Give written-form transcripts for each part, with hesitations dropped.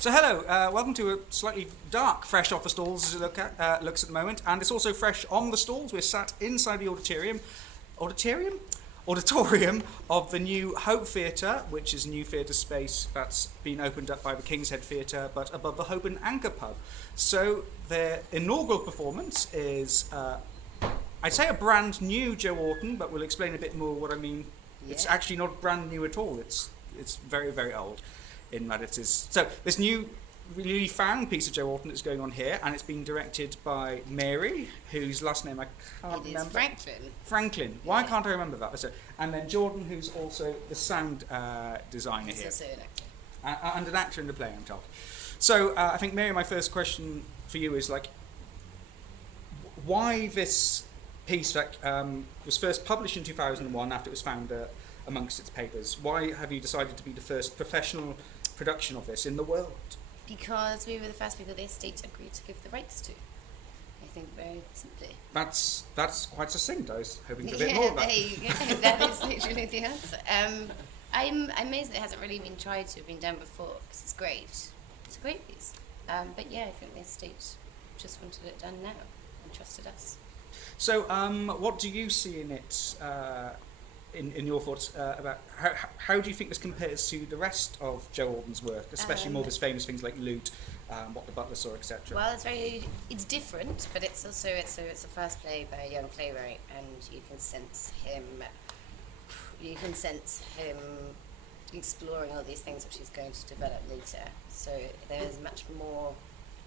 So hello, welcome to a slightly dark Fresh off the stalls as it looks at the moment, and it's also fresh on the stalls. We're sat inside the auditorium of the new Hope Theatre, which is a new theatre space that's been opened up by the King's Head Theatre, but above the Hope and Anchor pub. So their inaugural performance is, I'd say, a brand new Joe Orton, but we'll explain a bit more what I mean. Yeah. It's actually not brand new at all. It's very, very old. In that it is. So this new, really found piece of Joe Orton is going on here, and it's being directed by Mary, whose last name I can't remember. Is Franklin. Franklin. Why can't I remember that? So, and then Jordan, who's also the sound designer here. He's also an actor. And an actor in the play, I'm told. So I think, Mary, my first question for you is, like, why this piece that was first published in 2001 after it was found amongst its papers? Why have you decided to be the first professional production of this in the world? Because we were the first people the estate agreed to give the rights to. I think very simply. That's quite succinct. I was hoping for a bit more of that. There you go. That is literally the answer. I'm amazed that it hasn't really been tried to have been done before, because it's great. It's a great piece. But yeah, I think the estate just wanted it done now and trusted us. So what do you see in it, in your thoughts, about how do you think this compares to the rest of Joe Orton's work, especially more of his famous things like Loot, What the Butler Saw, etc.? Well, it's different, but it's also it's a first play by a young playwright, and you can sense him exploring all these things which he's going to develop later. So there's much more,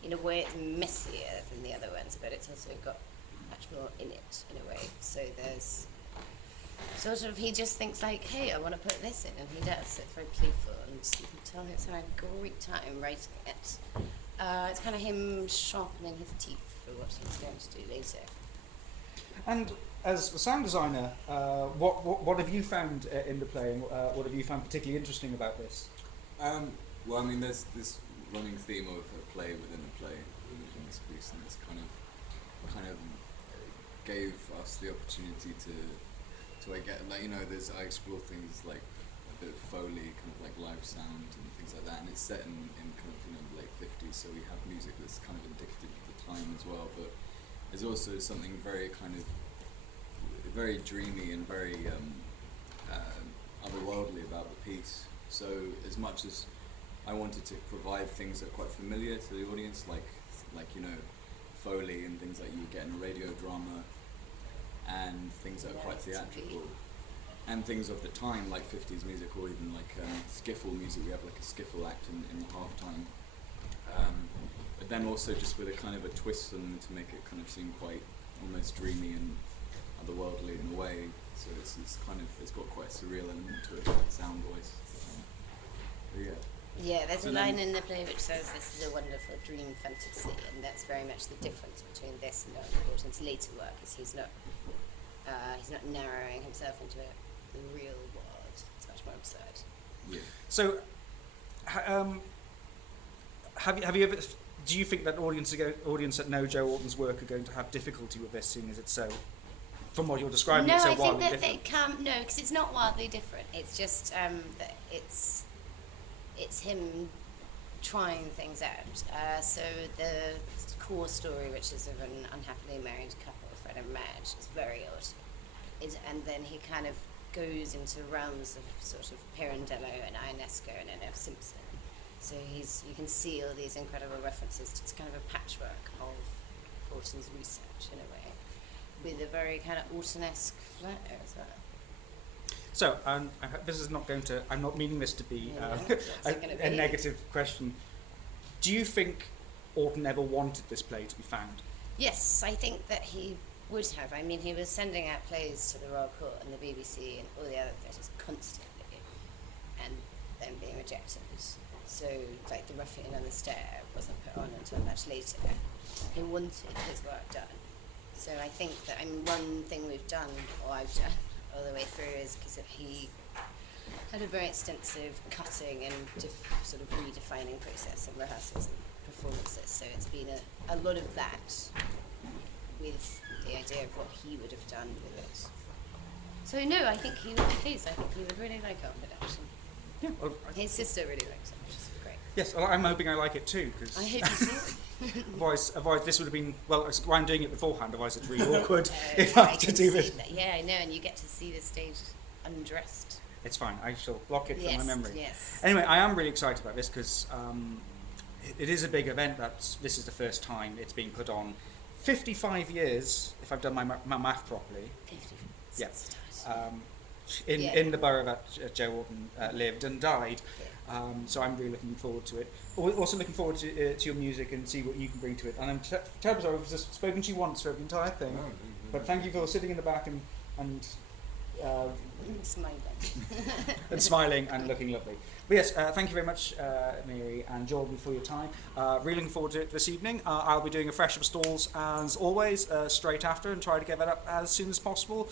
in a way it's messier than the other ones, but it's also got much more in it, in a way. So there's sort of, he just thinks like, hey, I want to put this in, and he does. It's very playful, and you can tell he's having a great time writing it. It's kind of him sharpening his teeth for what he's going to do later. And as the sound designer, what have you found in the play, and what have you found particularly interesting about this? Well, I mean, there's this running theme of a play within a play in this piece, and it's kind of gave us the opportunity to get, like, you know, I explore things like a bit of Foley, kind of like live sound and things like that, and it's set in kind of, you know, the late 50s, so we have music that's kind of indicative of the time as well, but there's also something very very dreamy and very otherworldly about the piece. So as much as I wanted to provide things that are quite familiar to the audience, like you know, Foley and things like you get in a radio drama, and things that are quite theatrical, and things of the time like 50s music, or even like skiffle music. We have like a skiffle act in the halftime, but then also just with a kind of a twist on them to make it kind of seem quite almost dreamy and otherworldly in a way. So it's got quite a surreal element to it, sound wise. But yeah. Yeah, there's a line in the play which says this is a wonderful dream fantasy, and that's very much the difference between this and Orton's later work. Is he's not narrowing himself into the real world. It's much more absurd. Yeah. So, have you ever? Do you think that audience that know Joe Orton's work are going to have difficulty with this, seeing as it's so? From what you're describing, no, it's so I think wildly that different. no, because it's not wildly different. It's just that it's him trying things out. So the core story, which is of an unhappily married couple, Fred and Madge, is very odd. And then he kind of goes into realms of sort of Pirandello and Ionesco and N.F. Simpson. So you can see all these incredible references. It's kind of a patchwork of Orton's research in a way, with a very kind of Orton-esque flair as well. So, this is not going to. I'm not meaning this to be a negative question. Do you think Orton ever wanted this play to be found? Yes, I think that he would have. I mean, he was sending out plays to the Royal Court and the BBC and all the other theatres constantly, and then being rejected. So, like The Ruffian on the Stair wasn't put on until much later. He wanted his work done. So I think that one thing we've done, or I've done all the way through, is because he had a very extensive cutting and sort of redefining process and rehearsals and performances. So it's been a lot of that with the idea of what he would have done with it. So no, I think he would be pleased. I think he would really like our production. Yeah, well, his sister really likes it, which is great. Yes, well, I'm hoping I like it too, because I hope you do. otherwise this would have been, well, I'm doing it beforehand, otherwise it's really awkward if I I have to can do see it. that. Yeah, I know, and you get to see the stage undressed. It's fine, I shall block it from Yes, my memory. yes. Anyway, I am really excited about this because it is a big event. This is the first time it's being put on. 55 years, if I've done my math properly. 50. Yeah. Sometimes. In the borough that Joe Orton lived and died. So I'm really looking forward to it. Also looking forward to your music and see what you can bring to it. And I'm terribly sorry, I've just spoken to you once throughout the entire thing. But thank you for sitting in the back and Smiling. and smiling and looking lovely. But yes, thank you very much, Mary and Jordan, for your time. Really looking forward to it this evening. I'll be doing a Fresh Up Stalls as always, straight after, and try to get that up as soon as possible,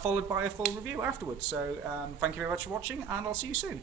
followed by a full review afterwards. So thank you very much for watching, and I'll see you soon.